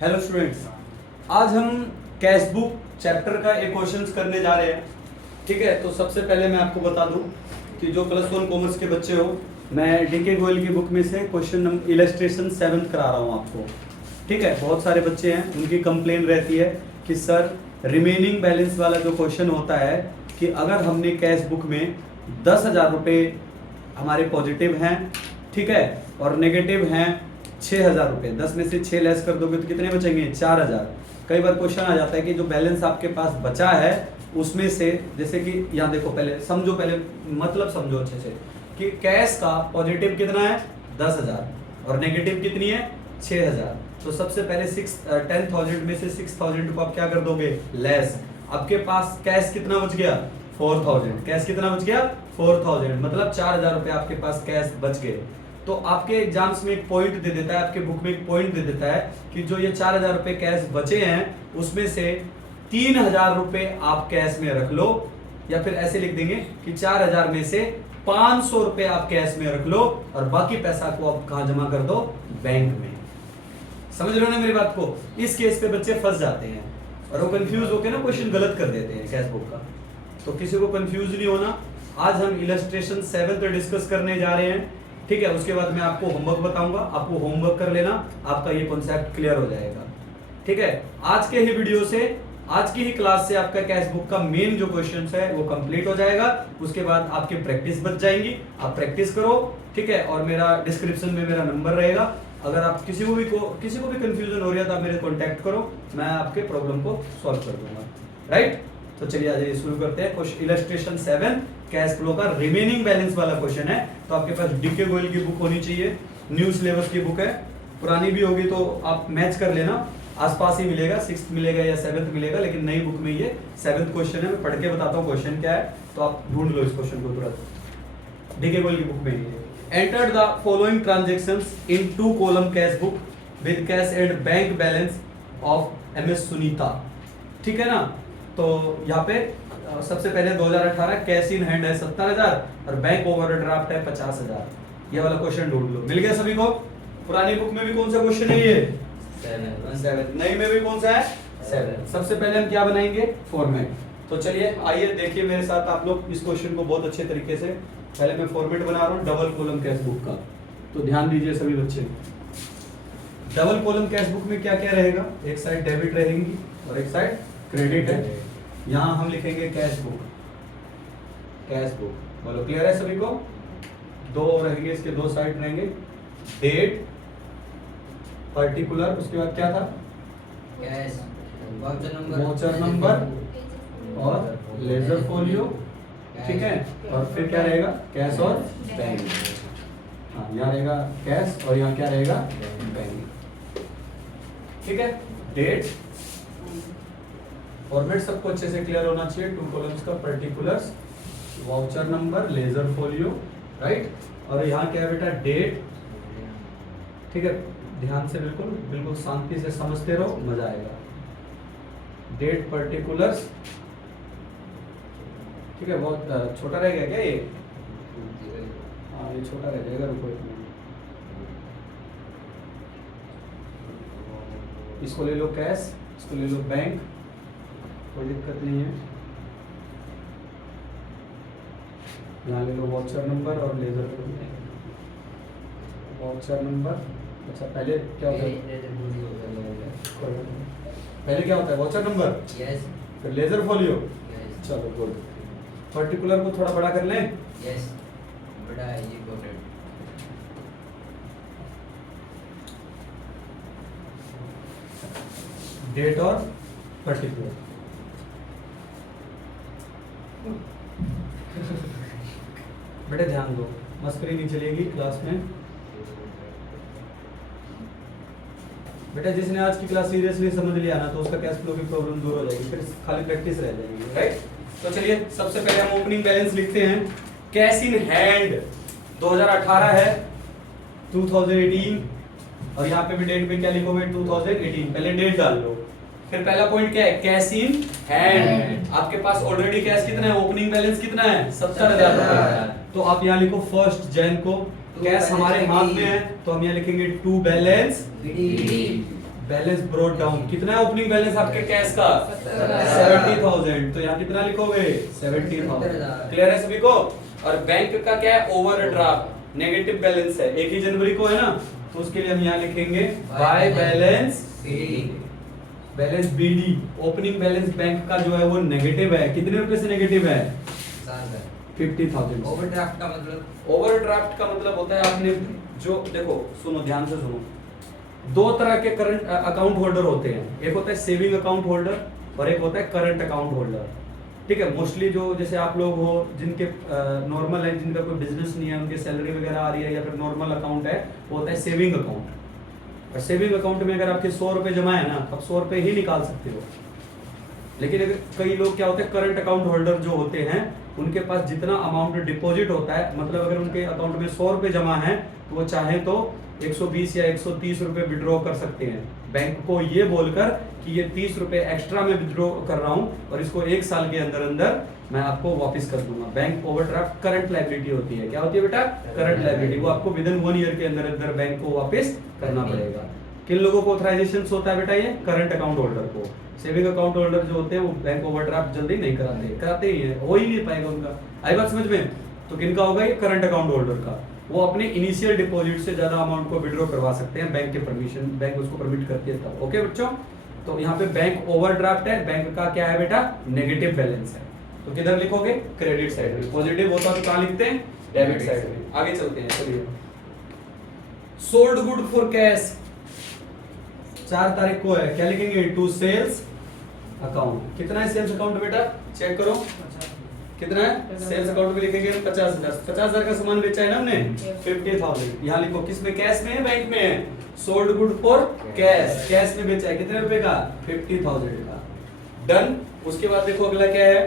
Hello students, आज हम cash book chapter का एक क्वेश्चंस करने जा रहे हैं। ठीक है, तो सबसे पहले मैं आपको बता दूं कि जो +1 कॉमर्स के बच्चे हो, मैं डीके गोयल की बुक में से क्वेश्चन नंबर इलस्ट्रेशन 7 करा रहा हूं आपको। ठीक है, बहुत सारे बच्चे हैं, उनकी कंप्लेन रहती है कि सर रिमेनिंग बैलेंस वाला जो क्वेश्चन होता है कि अगर हमने कैश बुक में 10,000 रुपये हमारे पॉजिटिव हैं, ठीक है, और नेगेटिव हैं 6,000 रुपये, 10 में से 6 लेस कर दोगे तो कितने बचेंगे? 4,000। कई बार क्वेश्चन आ जाता है कि जो बैलेंस आपके पास बचा है उसमें से, जैसे कि यहाँ देखो, पहले समझो, पहले मतलब समझो अच्छे से कि कैश का पॉजिटिव कितना है 10,000 और नेगेटिव कितनी है 6,000। तो सबसे पहले 10,000 में से 6,000 को आप क्या कर दोगे? लेस। आपके पास कैश कितना बच गया? 4,000। कैश कितना बच गया? 4,000, मतलब 4,000 रुपये आपके पास कैश बच गए। तो आपके एग्जाम्स में एक पॉइंट दे देता है, आपके बुक में एक पॉइंट दे देता है कि जो ये 4,000 रुपये कैश बचे हैं उसमें से 3,000 रुपये आप कैश में रख लो, या फिर ऐसे लिख देंगे कि 4,000 में से 500 रुपये आप कैश में रख लो और बाकी पैसा को आप कहाँ जमा कर दो? बैंक में। समझ रहे हो ना मेरी बात को? इस केस पे बच्चे फंस जाते हैं और वो कंफ्यूज होकर ना क्वेश्चन गलत कर देते हैं कैश बुक का। तो किसी को कंफ्यूज नहीं होना। आज हम इलस्ट्रेशन 7 डिस्कस करने जा रहे हैं। ठीक है, उसके बाद मैं आपको होमवर्क बताऊंगा, आपको होमवर्क कर लेना, आपका ये कॉन्सेप्ट क्लियर हो जाएगा। ठीक है, आज के ही वीडियो से, आज की ही क्लास से आपका कैश बुक का मेन जो क्वेश्चंस है वो कंप्लीट हो जाएगा। उसके बाद आपकी प्रैक्टिस बच जाएंगी, आप प्रैक्टिस करो। ठीक है, और मेरा डिस्क्रिप्शन में मेरा नंबर रहेगा। अगर आप किसी को भी कंफ्यूजन हो रहा है तो आप मेरे कॉन्टैक्ट करो, मैं आपके प्रॉब्लम को सॉल्व कर दूंगा। राइट, तो चलिए आज शुरू करते हैं। इलस्ट्रेशन 7 कैश फ्लो का रिमेनिंग बैलेंस वाला क्वेश्चन है। तो आपके पास डीके गोयल की बुक होनी चाहिए, न्यू सिलेबस की बुक है, पुरानी भी होगी तो आप मैच कर लेना, आसपास ही मिलेगा, 6th मिलेगा या 7th मिलेगा, लेकिन नई बुक में ये 7th क्वेश्चन है। मैं पढ़ के बताता हूँ क्वेश्चन क्या है, तो आप ढूंढ लो इस क्वेश्चन को तुरंत। डीके गोयल की बुक में enter the following transactions in 2 column cash book with cash and bank balance of MS Sunita. ठीक है ना, तो यहाँ पे सबसे पहले 2018 कैश इन हैंड है 70,000 और बैंक ओवरड्राफ्ट है 50,000। ये वाला क्वेश्चन ढूंढ लो। मिल गया सभी को? पुरानी बुक में भी कौन सा क्वेश्चन है? ये 7। नई में भी कौन सा है? 7। सबसे पहले हम क्या बनाएंगे? फॉर्मेट। तो चलिए आइए देखिए मेरे साथ आप लोग इस क्वेश्चन को बहुत अच्छे तरीके से। पहले मैं फॉर्मेट बना रहा हूँ डबल कॉलम कैश बुक का, तो ध्यान दीजिए सभी बच्चे। डबल कॉलम कैश बुक में क्या क्या रहेगा? एक साइड डेबिट रहेगी और एक साइड क्रेडिट है। यहाँ हम लिखेंगे कैश बुक। कैश बुक बोलो, क्लियर है सभी को? 2 रहेंगे, इसके 2 साइड रहेंगे, डेट, पर्टिकुलर, उसके बाद क्या था? कैश, वाउचर नंबर और लेजर फोलियो। ठीक है, और फिर क्या रहेगा? कैश और बैंक। हाँ, यहाँ रहेगा कैश और यहाँ क्या रहेगा? बैंक। ठीक है, डेट, फॉर्मेट सबको अच्छे से क्लियर होना चाहिए। 2 कॉलम्स का, particulars, voucher number, ledger folio, right. और यहाँ क्या है बेटा? डेट। ठीक है, ध्यान से बिल्कुल बिल्कुल शांति से समझते रहो, मजा आएगा। Date, particulars. ठीक है, बहुत छोटा रह गया क्या ये? हाँ, ये छोटा रह जाएगा, रुको एक मिनट। इसको ले लो कैश, इसको ले लो बैंक, कोई दिक्कत नहीं है। यहाँ ले लो वाउचर नंबर और लेजर फोलियो। वाउचर नंबर, अच्छा पहले क्या होता है? पहले क्या होता है? वाउचर नंबर, यस, फिर लेजर फोलियो। यस, चलो गुड। पर्टिकुलर को थोड़ा बड़ा कर लें। यस, बड़ा है ये कोटेड। डेट और पर्टिकुलर। बेटे ध्यान दो, मस्करी नहीं चलेगी क्लास में। बेटा जिसने आज की क्लास सीरियसली समझ लिया ना, तो उसका कैश फ्लो की प्रॉब्लम दूर हो जाएगी, फिर खाली प्रैक्टिस रह जाएगी। राइट, तो चलिए सबसे पहले हम ओपनिंग बैलेंस लिखते हैं। कैश इन हैंड 2018 है, 2018, और यहाँ पे भी डेट पे क्या लिखोगे? 2018। पहले डेट डाल लो। फिर पहला पॉइंट क्या है? Cash in hand. आपके पास ऑलरेडी कैश कितना है? ओपनिंग बैलेंस कितना है? 70,000 रुपए। तो आप यहाँ लिखो 1 जनवरी को कैश हमारे हाथ में है, तो हम यहाँ लिखेंगे to balance balance brought down, कितना है ओपनिंग बैलेंस आपके कैश का 70,000, तो यहाँ कितना लिखोगे 70,000। क्लियर है सभी को। और बैंक का क्या है ओवरड्राफ्ट, नेगेटिव बैलेंस है, 1 ही जनवरी को है ना, तो उसके लिए हम यहाँ लिखेंगे by balance balance BD. Opening balance bank का जो है वो नेगेटिव है, कितने रुपए से नेगेटिव है 50,000। ओवरड्राफ्ट का मतलब ओवरड्राफ्ट का मतलब होता है आपने जो देखो सुनो ध्यान से सुनो, दो तरह के करंट अकाउंट होल्डर होते हैं, एक होता है सेविंग अकाउंट होल्डर और एक होता है करंट अकाउंट होल्डर। ठीक है, मोस्टली जो जैसे आप लोग हो जिनके नॉर्मल है, जिनका कोई बिजनेस नहीं है, उनके सैलरी वगैरह आ रही है या फिर नॉर्मल अकाउंट है, वो होता है सेविंग अकाउंट। और सेविंग अकाउंट में अगर आपके 100 रुपए जमा है ना, आप 100 रुपए ही निकाल सकते हो। लेकिन अगर कई लोग क्या होते हैं करंट अकाउंट होल्डर जो होते हैं, उनके पास जितना अमाउंट डिपॉजिट होता है, मतलब अगर उनके अकाउंट में 100 रुपए जमा है तो वो चाहे तो 120 या 130 रुपए विड्रॉ कर सकते हैं, बैंक को ये बोलकर कि ये 30 रुपए एक्स्ट्रा में विड्रॉ कर रहा हूं और इसको 1 साल के अंदर अंदर मैं आपको वापस कर दूंगा। बैंक ओवरड्राफ्ट करंट लायबिलिटी होती है, क्या होती है बेटा करंट लायबिलिटी, वो आपको विदिन 1 ईयर के अंदर अंदर बैंक को वापस करना पड़ेगा। किन लोगों को ऑथराइजेशन होता है बेटा, ये करंट अकाउंट होल्डर को। सेविंग अकाउंट होल्डर जो होते हैं वो बैंक ओवरड्राफ्ट जल्दी नहीं कराते ही है, हो ही नहीं पाएगा उनका। आई बात समझ में। तो किनका होगा ये करंट अकाउंट होल्डर का, वो अपने इनिशियल डिपॉजिट से ज्यादा अमाउंट को विड्रॉ करवा सकते हैं, बैंक के परमिशन, बैंक उसको परमिट करती है तब। ओके बच्चों, तो यहाँ पे बैंक ओवरड्राफ्ट है, बैंक का क्या है बेटा नेगेटिव बैलेंस है, तो किधर लिखोगे क्रेडिट साइड में। पॉजिटिव होता तो कहाँ लिखते हैं डेबिट साइड में। आगे चलते हैं, चलिए सोल्ड गुड फॉर कैश 4 तारीख को है, क्या लिखेंगे टू सेल्स अकाउंट। कितना है सेल्स अकाउंट बेटा चेक करो, कितना है सेल्स अकाउंट में लिखेंगे 50,000 का सामान बेचा है ना हमने 50,000। यहाँ लिखो किसमें कैश में है बैंक में है, sold good for cash, cash में बेचा है कितने रुपए का 50,000 का। डन। उसके बाद देखो अगला क्या है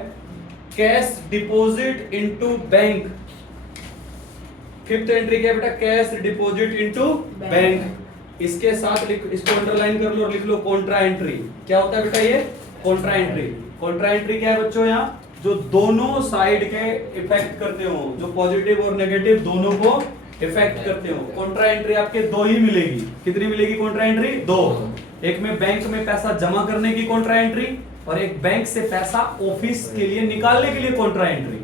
cash deposit into bank. Fifth entry क्या है बेटा कैश डिपॉजिट इनटू बैंक। इसके साथ इसको अंडरलाइन कर लो और लिख लो कॉन्ट्रा एंट्री। क्या होता है बेटा ये कॉन्ट्रा एंट्री। कॉन्ट्रा एंट्री क्या है बच्चों, यहाँ जो दोनों साइड के इफेक्ट करते हो, जो पॉजिटिव और नेगेटिव दोनों को इफेक्ट करते हो। कॉन्ट्रा एंट्री आपके 2 ही मिलेगी, कितनी मिलेगी कॉन्ट्रा एंट्री 2। एक में बैंक में पैसा जमा करने की कॉन्ट्रा एंट्री और एक बैंक से पैसा ऑफिस के लिए निकालने के लिए कॉन्ट्रा एंट्री।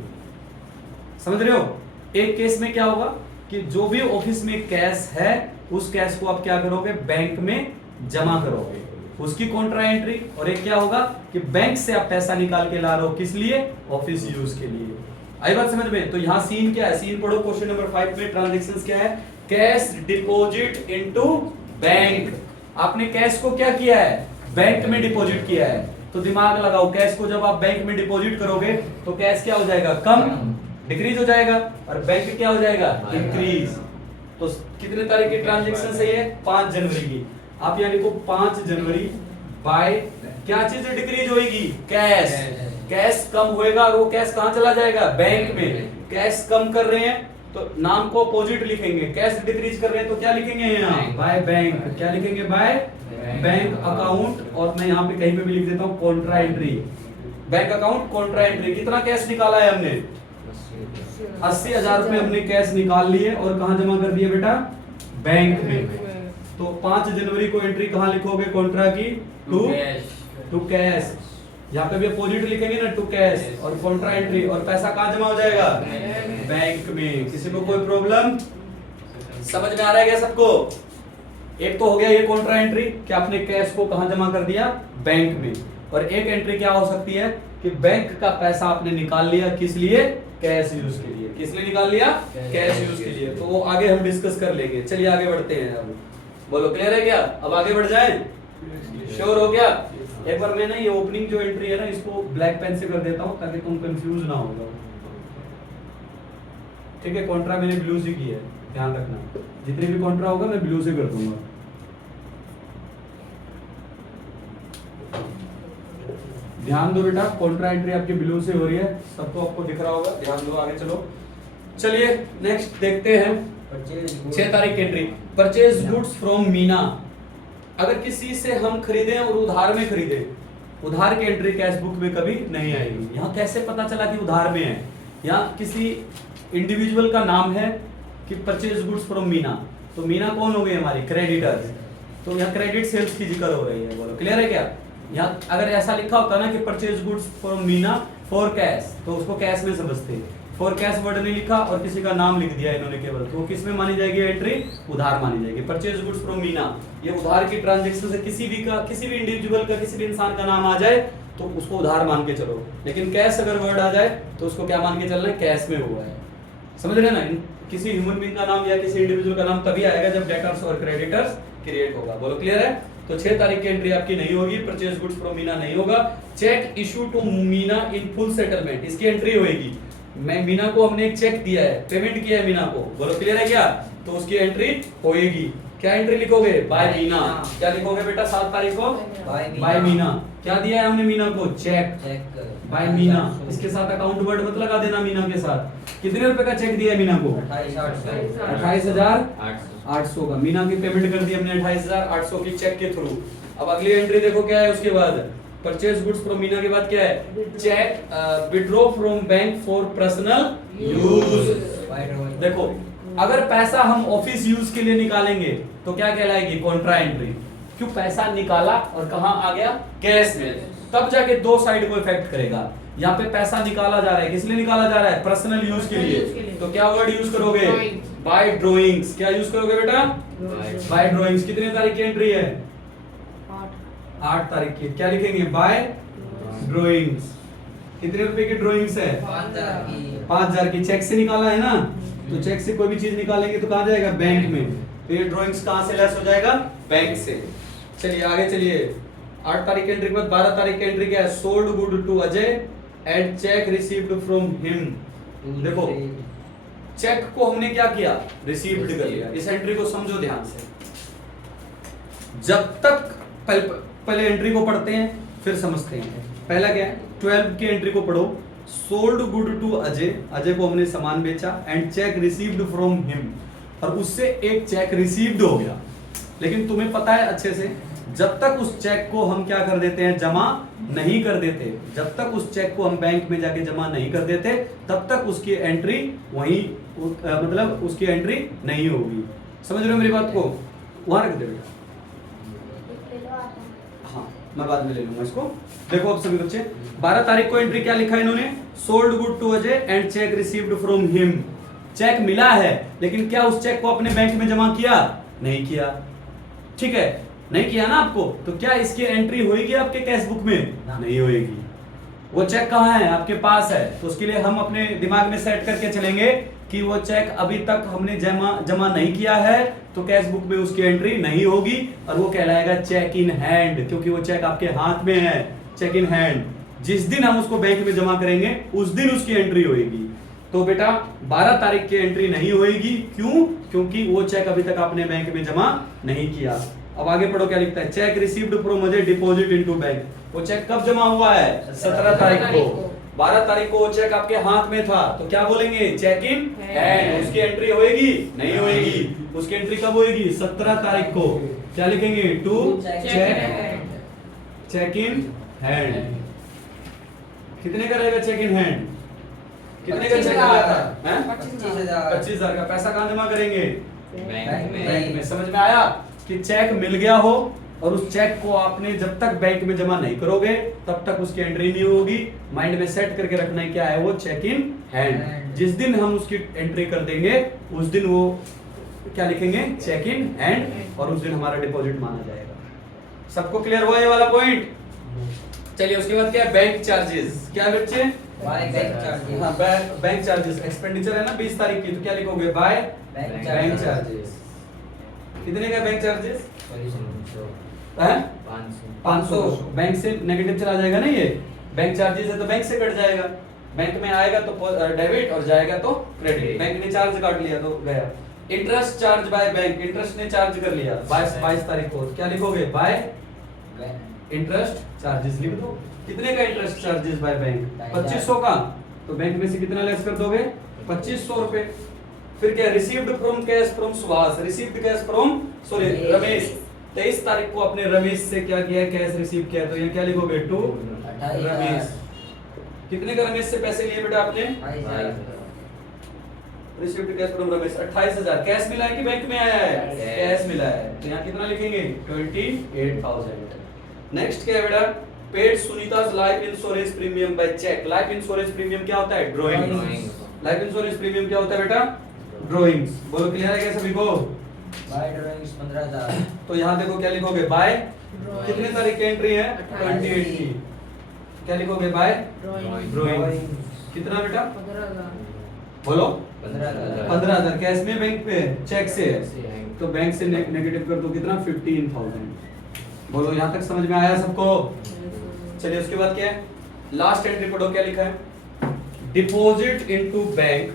समझ रहे हो। एक केस में क्या होगा कि जो भी ऑफिस में कैश है उस कैश को आप क्या करोगे बैंक में जमा करोगे, उसकी कॉन्ट्रा एंट्री। और एक क्या होगा कि बैंक से आप पैसा निकाल के ला रहे हो, किस लिए ऑफिस यूज के लिए। आई बात समझ में। तो यहाँ सीन क्या है, सीन पढ़ो क्वेश्चन नंबर 5 में ट्रांजैक्शंस क्या है कैश डिपॉजिट इनटू बैंक। आपने कैश को क्या किया है बैंक में डिपॉजिट किया है, तो दिमाग लगाओ कैश को जब आप बैंक में डिपॉजिट करोगे तो कैश क्या हो जाएगा कम डिक्रीज हो जाएगा और बैंक क्या हो जाएगा इंक्रीज। तो कितने तारीख की ट्रांजैक्शन है ये 5 जनवरी की। आप यहाँ लिखो 5 जनवरी बाय क्या चीज डिक्रीज होगी कैश। कैश कम होएगा और वो कैश कहाँ चला जाएगा बैंक में। कैश कम कर रहे हैं तो नाम को अपोजिट लिखेंगे, कैश डिक्रीज कर रहे हैं तो क्या लिखेंगे यहाँ बाय बैंक। क्या लिखेंगे बाय बैंक अकाउंट। और मैं यहाँ पे कहीं पे भी लिख देता हूँ Contra entry, bank account contra entry. कितना कैश निकाला है हमने 80,000 रुपए हमने कैश निकाल लिए और कहाँ जमा कर दिए बेटा बैंक में। तो 5 जनवरी को एंट्री कहाँ लिखोगे कॉन्ट्रा की टू कैश। यहाँ पे भी अपोजिट लिखेंगे ना टू कैश और कॉन्ट्रा एंट्री और पैसा कहाँ जमा हो जाएगा बैंक में। किसी को कोई प्रॉब्लम समझ में आ रहा है क्या सबको। एक तो हो गया ये कॉन्ट्रा एंट्री कि आपने कैश को कहाँ जमा कर दिया बैंक में। और एक एंट्री क्या हो सकती है कि बैंक का पैसा आपने निकाल लिया किस लिए कैश यूज के लिए। किस लिए निकाल लिया कैश यूज के लिए। तो वो आगे हम डिस्कस कर लेंगे। चलिए आगे बढ़ते हैं। अब बोलो क्लियर है क्या, अब आगे बढ़ जाए श्योर हो गया। एक बार मैं ना ये ओपनिंग जो एंट्री है ना इसको ब्लैक पेन से कर देता हूं ताकि तुम कंफ्यूज ना हो जाओ। ठीक है, कॉन्ट्रा मैंने ब्लू से की है, ध्यान रखना जितने भी कॉन्ट्रा होगा मैं ब्लू से कर दूंगा। ध्यान दो बेटा कॉन्ट्रा एंट्री आपकी ब्लू से हो रही है, सबको आपको दिख रहा होगा, ध्यान दो। आगे चलो, चलिए नेक्स्ट देखते हैं 6 तारीख की entry purchase goods from Meena. अगर किसी से हम खरीदें और उधार में खरीदें, उधार की एंट्री कैश बुक में कभी नहीं आएगी। यहाँ कैसे पता चला कि उधार में है, यहाँ किसी इंडिविजुअल का नाम है कि परचेज गुड्स फ्रॉम मीना, तो मीना कौन हो गई हमारी क्रेडिटर्स। तो यहाँ क्रेडिट सेल्स की जिक्र हो रही है, बोलो क्लियर है क्या? यहाँ अगर ऐसा लिखा होता ना कि purchase goods from Meena for cash, तो उसको कैश में समझते। फॉर कैश वर्ड नहीं लिखा और किसी का नाम लिख दिया इन्होंने केवल, तो किस में मानी जाएगी एंट्री? उधार मानी जाएगी। परचेज गुड्स फ्रॉम मीना, ये उधार की ट्रांजैक्शन से किसी भी इंडिविजुअल का, किसी भी इंसान का नाम आ जाए तो उसको उधार मान के चलो। लेकिन कैश अगर वर्ड आ जाए तो उसको क्या मान के चलना है? कैश में हुआ है। समझ रहे ना? किसी ह्यूमन बीइंग का नाम या किसी इंडिविजुअल का नाम तभी आएगा जब डेटर्स और क्रेडिटर्स क्रिएट होगा। बोलो क्लियर है? तो 6 तारीख की एंट्री आपकी नहीं होगी, परचेज गुड्स फ्रॉम मीना नहीं होगा। Cheque issue to Meena in full settlement, इसकी एंट्री होगी। मैं मीना को हमने एक चेक दिया है, पेमेंट किया है मीना को, बोलो क्लियर है क्या? तो उसकी एंट्री होएगी। क्या एंट्री लिखोगे? बाय मीना। क्या लिखोगे बेटा 7 तारीख को? बाय मीना। क्या दिया है हमने मीना को? Cheque by Meena. इसके साथ अकाउंट वर्ड मत लगा देना मीना के साथ। कितने रुपए का चेक दिया है मीना को? 28,800 का। मीना की पेमेंट कर दी हमने 28,800 की चेक के थ्रू। अब अगली एंट्री देखो क्या है उसके बाद? परचेज गुड्स फ्रॉम मीना के बाद क्या है? Cheque withdraw from bank for personal use. देखो अगर पैसा हम ऑफिस यूज के लिए निकालेंगे तो क्या कहलाएगी? Contra entry. क्यों? पैसा निकाला और कहां आ गया? कैश में, तब जाके दो साइड को इफेक्ट करेगा। यहाँ पे पैसा निकाला जा रहा है, किस लिए निकाला जा रहा है? पर्सनल यूज के लिए। तो क्या वर्ड यूज करोगे? By drawings. क्या यूज करोगे बेटा? By drawings. कितने तारीख की एंट्री है? 8 तारीख की। क्या लिखेंगे? By drawings. कितने रुपए की ड्रॉइंग्स है? 5,000 की। चेक से निकाला है ना, तो चेक से कोई भी चीज निकालेंगे तो कहां जाएगा? बैंक में। तो ये ड्रॉइंग्स कहां से लेस हो जाएगा? बैंक से। चलिए आगे चलिए। 8 तारीख की एंट्री के बाद 12 तारीख की एंट्री क्या है? Sold good to Ajay and cheque received from him. देखो चेक को हमने क्या किया? रिसीव्ड कर लिया। इस एंट्री को समझो ध्यान से। जब तक पहले एंट्री को पढ़ते हैं फिर समझते हैं। पहला क्या है? 12 की एंट्री को पढ़ो। Sold good to Ajay, Ajay को हमने सामान बेचा, and cheque received from him, और उससे एक चेक रिसीव्ड हो गया। लेकिन तुम्हें पता है अच्छे से, जब तक उस चेक को हम क्या कर देते हैं? जमा नहीं कर देते। जब तक उस चेक को हम बैंक में जाके जमा नहीं कर देते तब तक उसकी एंट्री वहीं मतलब उसकी एंट्री नहीं होगी। समझ रहे हो मेरी बात को? वहां रख दे बेटा। हाँ मैं बाद में ले लूंगा इसको। देखो अब सभी बच्चे 12 तारीख को एंट्री क्या लिखा है इन्होंने? Sold good to Ajay and cheque received from him. Cheque मिला है लेकिन क्या उस चेक को अपने बैंक में जमा किया? नहीं किया। ठीक है, नहीं किया ना आपको, तो क्या इसकी एंट्री होगी आपके कैश बुक में? नहीं होगी। वो चेक कहाँ है? आपके पास है। तो उसके लिए हम अपने दिमाग में सेट करके चलेंगे कि वो चेक अभी तक हमने जमा नहीं किया है, तो कैश बुक में उसकी एंट्री नहीं होगी और वो कहलाएगा चेक इन हैंड, क्योंकि वो चेक आपके हाथ में है। Cheque in hand. जिस दिन हम उसको बैंक में जमा करेंगे उस दिन उसकी एंट्री होगी। तो बेटा 12 तारीख की एंट्री नहीं होगी। क्यों? क्योंकि वो चेक अभी तक आपने बैंक में जमा नहीं किया। अब आगे पढ़ो क्या लिखता है? Check received from Ajay deposit into bank. वो चेक कब जमा हुआ है? 17 तारीख को। 12 तारीख को वो चेक आपके हाथ में था, तो क्या बोलेंगे? Cheque in hand. उसकी एंट्री होएगी? नहीं होएगी। उसकी एंट्री कब होएगी? 17 तारीख को। क्या लिखेंगे? To cheque in hand. कितने का रहेगा चेक इन हैंड? कितने का चेक आया था? 25,000 का। पैसा कहाँ जमा करेंगे? बैंक में। समझ में आया कि चेक मिल गया हो और उस चेक को आपने जब तक बैंक में जमा नहीं करोगे तब तक उसकी एंट्री नहीं होगी। माइंड में सेट करके रखना है क्या है वो? Cheque in hand. जिस दिन हम उसकी एंट्री कर देंगे उस दिन वो क्या लिखेंगे? चेक इन हैंड, और उस दिन हमारा डिपॉजिट माना जाएगा। सबको क्लियर हुआ ये वाला पॉइंट? चलिए उसके बाद क्या है? Bank charges. क्या बच्चे? बैंक चार्जेस एक्सपेंडिचर है ना 20 तारीख की, तो क्या लिखोगे? By bank charges. कितने का बैंक चार्जेस? 500। बैंक से नेगेटिव चला जाएगा ना, ये बैंक चार्जेस है तो बैंक से कट जाएगा। बैंक में आएगा तो डेबिट और जाएगा तो क्रेडिट। बैंक ने चार्ज काट लिया तो गया। Interest charge by bank, interest ने चार्ज कर लिया 22 तारीख को, क्या लिखोगे? बाय इंटरेस्ट चार्जेस लिख दो। कितने का इंटरेस्ट चार्जेस बाय बैंक? 2500 का। तो बैंक में से कितना लेस कर दोगे? 2500 रुपए। फिर क्या? Received from cash from Subhash, received cash from sorry Ramesh. 23 तारीख को अपने रमेश से क्या किया? कैश रिसीव किया, तो ये क्या लिखोगे? टू रमेश। कितने का रमेश से पैसे लिए बेटा आपने? Received cash from Ramesh 28,000 cash मिला है कि बैंक में आया है? Cash. कैश मिला है। तो यहाँ कितना लिखेंगे? 28,000। नेक्स्ट क्या है बेटा? Paid Sunita's life insurance premium by cheque. Life insurance premium क्या होता है? ड्राइंग। लाइफ इंश्योरेंस प्रीमियम क्या होता है बेटा? ड्राइंग्स। बोलो क्लियर है क्या सभी को? By drawings 15,000। तो यहाँ देखो क्या लिखोगे? बाय कितने तारीख की एंट्री है? 28 की। क्या लिखोगे? By drawing. कितना बेटा? 15,000। बोलो 15,000। 15,000 कैश में बैंक पे चेक से तो बैंक से नेगेटिव कर दो कितना? 15,000। बोलो यहाँ तक समझ में आया सबको? चलिए उसके बाद क्या है? लास्ट एंट्री पढ़ो क्या लिखा है? Deposit into bank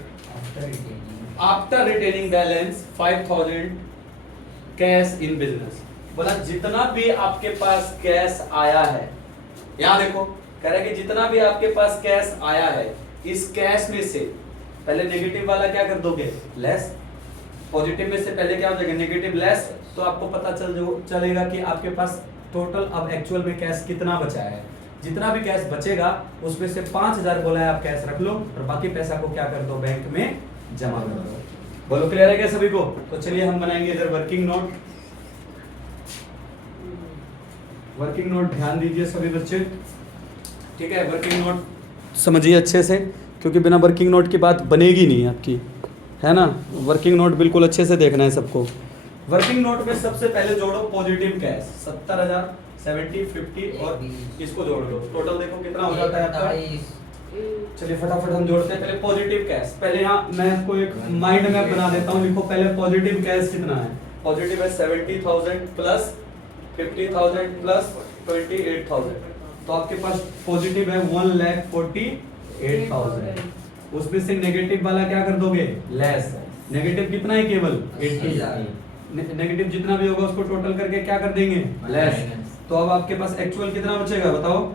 after retaining balance 5,000 cash in business. बोला जितना भी आपके पास कैश आया है, यहाँ देखो कह रहा है कि जितना भी आपके पास कैश आया है इस कैश में से पहले नेगेटिव वाला क्या कर दोगे? लेस। पॉजिटिव में से पहले क्या हो जाएगा? Negative less. तो आपको पता चलेगा कि आपके पास टोटल अब एक्चुअल में कैश कितना बचा है। जितना भी कैश बचेगा उसमें से 5,000 बोला है आप कैश रख लो और बाकी पैसा को क्या कर दो? बैंक में जमा कर दो। बोलो क्लियर है क्या सभी को? तो चलिए हम बनाएंगे इधर वर्किंग नोट। वर्किंग नोट ध्यान दीजिए सभी बच्चे, ठीक है? वर्किंग नोट समझिए अच्छे से, क्योंकि बिना वर्किंग नोट की बात बनेगी नहीं आपकी, है ना? वर्किंग नोट बिल्कुल अच्छे से देखना है सबको। वर्किंग नोट में सबसे पहले जोड़ो पॉजिटिव कैश 70,000, 70, 50 और इसको जोड़ दो। टोटल देखो कितना हो जाता है आपका। चलिए फटाफट हम जोड़ते हैं। पहले पॉजिटिव कैश, पहले यहाँ मैं आपको एक माइंड मैप बना देता हूँ। लिखो पहले पॉजिटिव कैश कितना है? पॉजिटिव है 70,000 प्लस 50,000 प्लस 28,000। तो आपके पास पॉजिटिव है 1,48,000। उसमें से नेगेटिव वाला क्या कर दोगे? लेस। नेगेटिव कितना है? केवल 80,000। नेगेटिव जितना भी होगा उसको टोटल करके क्या कर देंगे? लेस। तो अब आपके पास एक्चुअल कितना बचेगा बताओ?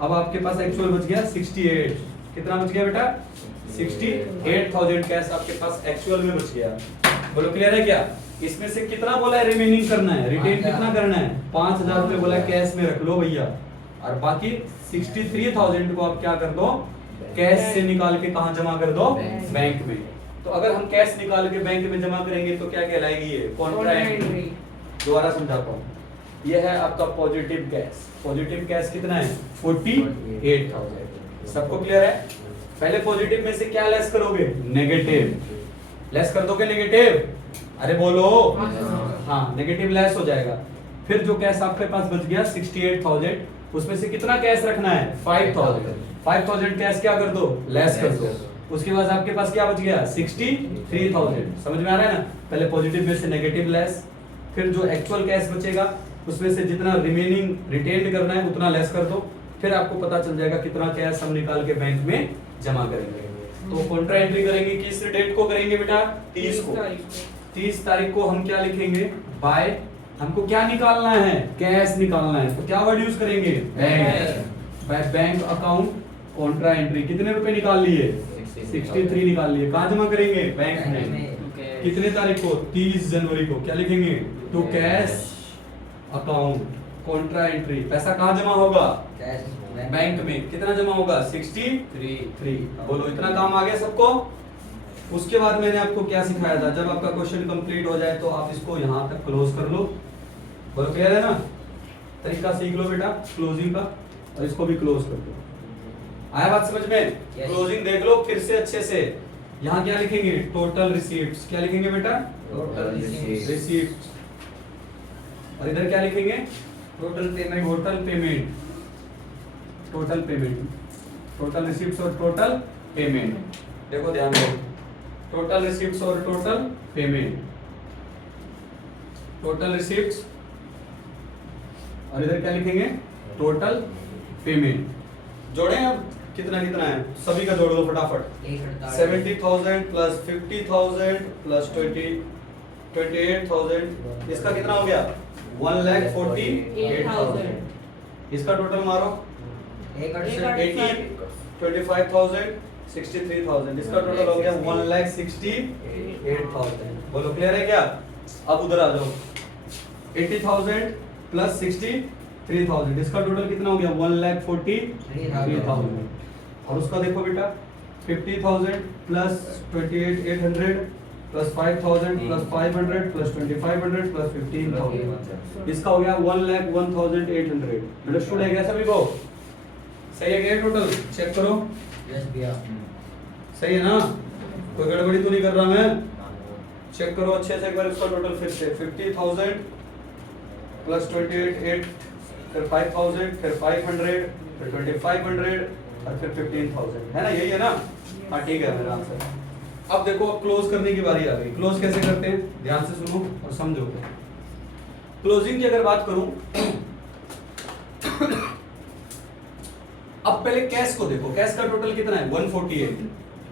अब आपके पास एक्चुअल बच गया 68। कितना बच गया बेटा? 68,000 कैश आपके पास एक्चुअल में बच गया। बोलो क्लियर है क्या? इसमें से कितना बोला है रिमेनिंग करना है? रिटेन कितना करना है? 5,000 रुपए बोला कैश में रख लो भैया, और बाकी 63,000 को आप क्या कर दो? कैश से निकाल के कहाँ जमा कर दो? बैंक में। तो अगर हम कैश निकाल के बैंक में जमा करेंगे तो क्या कहलाएगी ये? Contra entry. दोबारा समझाता हूँ। ये है आपका पॉजिटिव कैश। पॉजिटिव कैश कितना है? 48,000। सबको क्लियर है? पहले पॉजिटिव में से क्या लेस करोगे? नेगेटिव। लेस कर दोगे नेगेटिव? अरे बोलो। हाँ, नेगेटिव लेस हो जाएगा। फिर जो कैश आपके पास बच गया 68,000, उसमें से कितना कैश रखना है? 5,000। 5,000 कैश क्या कर दो? लेस कर दो। उसके बाद आपके पास क्या बच गया? 63,000। समझ में आ रहा है ना? पहले पॉजिटिव में से नेगेटिव लेस, फिर जो एक्चुअल कैश बचेगा उसमें से जितना रिमेनिंग रिटेन करना है उतना लेस कर दो। फिर आपको पता चल जाएगा कितना कैश हम निकाल के बैंक में जमा करेंगे। तो कॉन्ट्रा एंट्री करेंगे किस डेट को करेंगे बेटा? 30 को। 30 तारीख को हम क्या लिखेंगे? बाय। हमको क्या निकालना है? कैश निकालना है। तो क्या वर्ड यूज करेंगे? Bank. By bank account contra entry. कितने रुपए निकाल लिए? 63 निकाल लिए। कहाँ जमा करेंगे? बैंक में। कितने तारीख को? 30 जनवरी को। क्या लिखेंगे? To cash account contra entry. पैसा कहाँ जमा होगा? बैंक में। कितना जमा होगा? 63। बोलो इतना काम आ गया सबको? उसके बाद मैंने आपको क्या सिखाया था? जब आपका क्वेश्चन कंप्लीट हो जाए तो आप इसको यहाँ तक क्लोज कर लो। बोलो क्लियर है ना? तरीका सीख लो बेटा क्लोजिंग का, और इसको भी क्लोज कर दो। आया बात समझ में? क्लोजिंग देख लो फिर से अच्छे से। यहाँ क्या लिखेंगे? Total receipts. क्या लिखेंगे बेटा? Total receipts. और इधर क्या लिखेंगे? Total payment. Total payment. Total payment. Total receipts और टोटल पेमेंट। देखो ध्यान दो, टोटल रिसीप्ट्स और टोटल पेमेंट। टोटल रिसीप्ट्स और इधर क्या लिखेंगे? Total payment. जोड़े अब कितना कितना है? सभी का जोड़ दो फटाफट। 70,000 प्लस 50,000 प्लस 28,000। इसका कितना हो गया? 1,48,000। इसका टोटल मारो। 80, 25,000, 63,000। इसका टोटल हो गया 1,68,000। बोलो क्लियर है क्या? अब उधर आ जाओ। 80,000 प्लस 63,000। इसका टोटल कितना हो गया? 1,43,000। और उसका देखो बेटा 50,000 plus 28,800 plus 5,000 plus 500 plus 2,500 plus 15,000। इसका हो गया 1,01,800। अंडरस्टूड है क्या सभी को? सही है क्या टोटल? चेक करो। यस भैया। सही है ना? कोई गड़बड़ी तो नहीं कर रहा मैं? चेक करो अच्छे से एक बार इसका टोटल फिर से। 50,000 प्लस 28,800 फिर 5,000 फिर 500 फिर 2,500 और फिर 15,000, है ना? यही है ना? हाँ ठीक है मेरा आंसर। अब देखो अब क्लोज करने की बारी आ गई। क्लोज कैसे करते हैं ध्यान से सुनो और समझो। क्लोजिंग की अगर बात करूं, अब पहले कैश को देखो। कैश का टोटल कितना है? 148।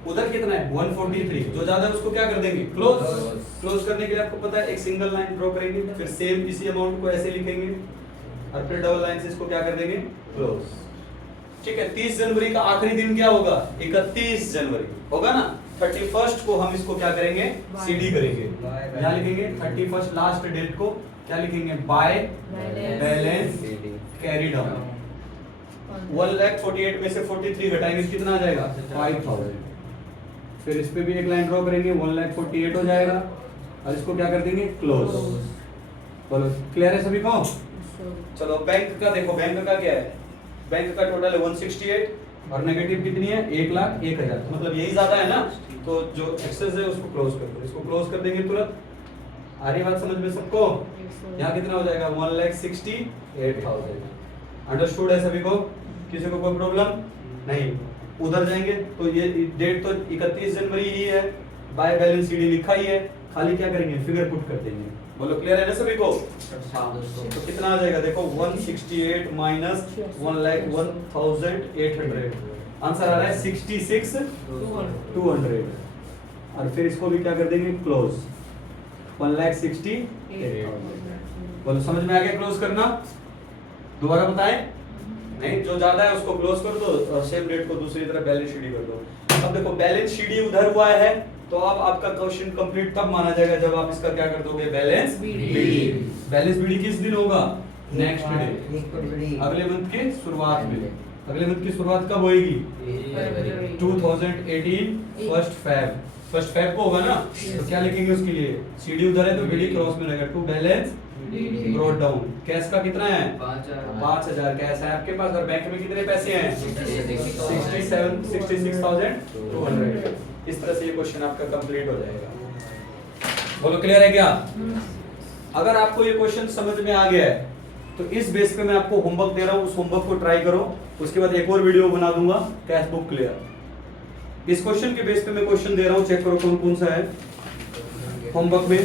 उधर कितना है? 143। जो ज्यादा है उसको क्या कर देंगे? क्लोज। क्लोज करने के लिए आपको पता है एक सिंगल लाइन ड्रॉ करेंगे, फिर सेम इसी अमाउंट को ऐसे लिखेंगे और फिर डबल लाइन से इसको क्या कर देंगे? क्लोज। ठीक है। 30 जनवरी का आखिरी दिन क्या होगा? 31 जनवरी होगा ना? 31 को हम इसको क्या करेंगे? सीडी करेंगे। क्या लिखेंगे? 31 लास्ट डेट को क्या लिखेंगे? By balance carried on. 1,48,000 में से 43 घटाएंगे कितना आ जाएगा? 5,000। फिर इस पे भी एक लाइन ड्रॉ करेंगे, 1,48,000 हो जाएगा और इसको क्या कर देंगे? क्लोज। बोलो क्लियर है सभी को? चलो बैंक का देखो। बैंक का क्या है? बैंक का टोटल है 168 और नेगेटिव कितनी है? 1,01,000। मतलब यही ज्यादा है ना, तो जो एक्सेस है उसको क्लोज कर दो। इसको क्लोज कर देंगे तुरंत। आ रही बात समझ में सबको? यहाँ कितना हो जाएगा? 1,68,000। अंडरस्टूड है सभी को? किसी को कोई प्रॉब्लम नहीं? उधर जाएंगे तो ये डेट तो 31 जनवरी ही है, बाय बैलेंस सीडी लिखा ही है, खाली क्या करेंगे? फिगर पुट कर देंगे। बोलो क्लियर है ना सभी को? हाँ। तो कितना आ जाएगा देखो? 168 माइनस 1,01,800। आंसर आ रहा है 66,200। और फिर इसको भी क्या कर देंगे? क्लोज। 1,68,000। बोलो समझ में आ गया क्लोज करना? दोबारा बताएं? नहीं, जो ज्यादा है उसको क्लोज कर दो और सेम डेट को दूसरी तरफ बैलेंस शीट कर दो। अब देखो बैलेंस शीट उधर हुआ है तो अब आपका क्वेश्चन कंप्लीट तब माना जाएगा जब आप इसका क्या कर दोगे? Balance BD. बैलेंस बीडी किस दिन होगा? नेक्स्ट डे, अगले मंथ के शुरुआत में। अगले मंथ की शुरुआत कब होगी? 2018 फर्स्ट फेब को होगा ना? तो क्या लिखेंगे उसके लिए? सीडी उधर है तो बीडी क्रॉस में लगेगा। To balance brought down. Cash का कितना है? 5,000 कैश है आपके पास और बैंक में कितने पैसे हैं? 66,200। इस तरह से ये क्वेश्चन आपका कंप्लीट हो जाएगा। बोलो क्लियर है क्या? अगर आपको ये क्वेश्चन समझ में आ गया है तो इस बेस पे मैं आपको होमवर्क दे रहा हूँ, उस होमवर्क को ट्राई करो। उसके बाद एक और वीडियो बना दूंगा कैश बुक क्लियर। इस क्वेश्चन के बेस पे मैं क्वेश्चन दे रहा हूँ, चेक करो कौन कौन सा है होमवर्क में।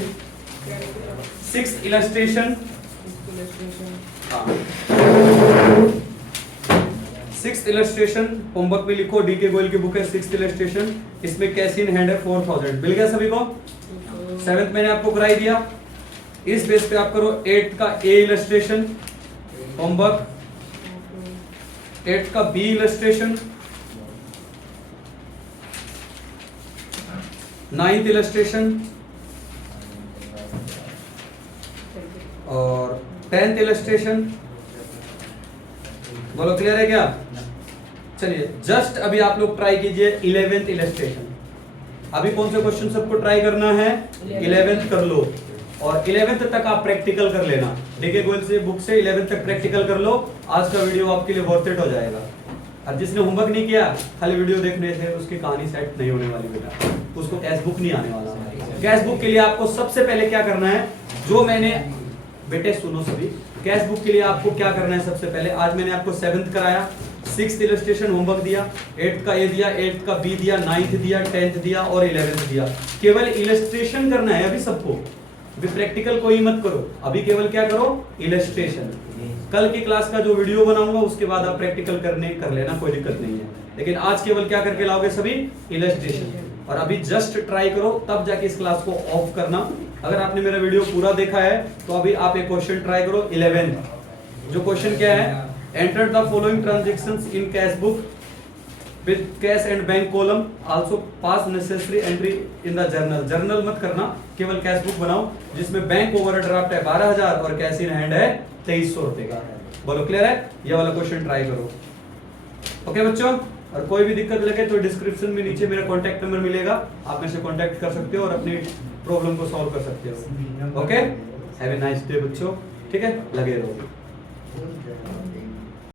6th illustration. 6th illustration homework में लिखो। डीके गोयल की बुक है 6th इलस्ट्रेशन। इसमें कैश इन हैंड है 4,000। मिल गया सभी को? 7th मैंने आपको कराई दिया। इस बेस पे आप करो 8th का ए इलस्ट्रेशन होमवर्क, 8th का बी इलस्ट्रेशन, 9th इलस्ट्रेशन और 10th इलस्ट्रेशन। बोलो क्लियर है क्या? चलिए जस्ट अभी आप लोग ट्राई कीजिए 11th इलस्ट्रेशन। अभी कौन से क्वेश्चन सबको ट्राई करना है? 11th कर लो और 11th तक आप प्रैक्टिकल कर लेना। डीके गोयल से बुक से 11th तक प्रैक्टिकल कर लो। आज का वीडियो आपके लिए वर्थ इट हो जाएगा। और जिसने होमवर्क नहीं किया खाली वीडियो देखने से उसकी कहानी सेट नहीं होने वाली बेटा, उसको कैश बुक नहीं आने वाला। कैश बुक के लिए आपको सबसे पहले क्या करना है, जो मैंने बेटे सुनो सभी, कैश बुक के लिए आपको क्या करना है सबसे पहले। आज मैंने आपको 7th कराया, 6th इलस्ट्रेशन होमवर्क दिया, 8th का ए दिया, 8th का बी दिया, 9th दिया, 10th दिया और 11th दिया। केवल इलस्ट्रेशन करना है अभी सबको, अभी प्रैक्टिकल कोई मत करो, अभी केवल क्या करो? इलस्ट्रेशन। कल की क्लास का जो वीडियो बनाऊंगा उसके बाद आप प्रैक्टिकल कर लेना, कोई दिक्कत नहीं है। लेकिन आज केवल क्या करके लाओगे सभी? इलस्ट्रेशन। और अभी जस्ट ट्राई करो, तब जाके इस क्लास को ऑफ करना। अगर आपने मेरा वीडियो पूरा देखा है तो अभी आप एक क्वेश्चन ट्राई करो 11th। जो क्वेश्चन क्या है? Enter the following transactions in cash book with cash and bank column, also pass necessary entry in the journal। Journal मत करना, केवल कैश बुक बनाओ जिसमें बैंक ओवरड्राफ्ट है 12,000 और कैश इन हैंड है 2300 रुपए का। बोलो क्लियर है? ये वाला क्वेश्चन ट्राई करो। ओके बच्चों? और कोई भी दिक्कत लगे तो डिस्क्रिप्शन में नीचे मेरा कॉन्टैक्ट नंबर मिलेगा, आप मेरे से कॉन्टैक्ट कर सकते हो और अपनी प्रॉब्लम को सॉल्व कर सकते हो। Okay, have a nice day बच्चों, ठीक है, लगे रहो।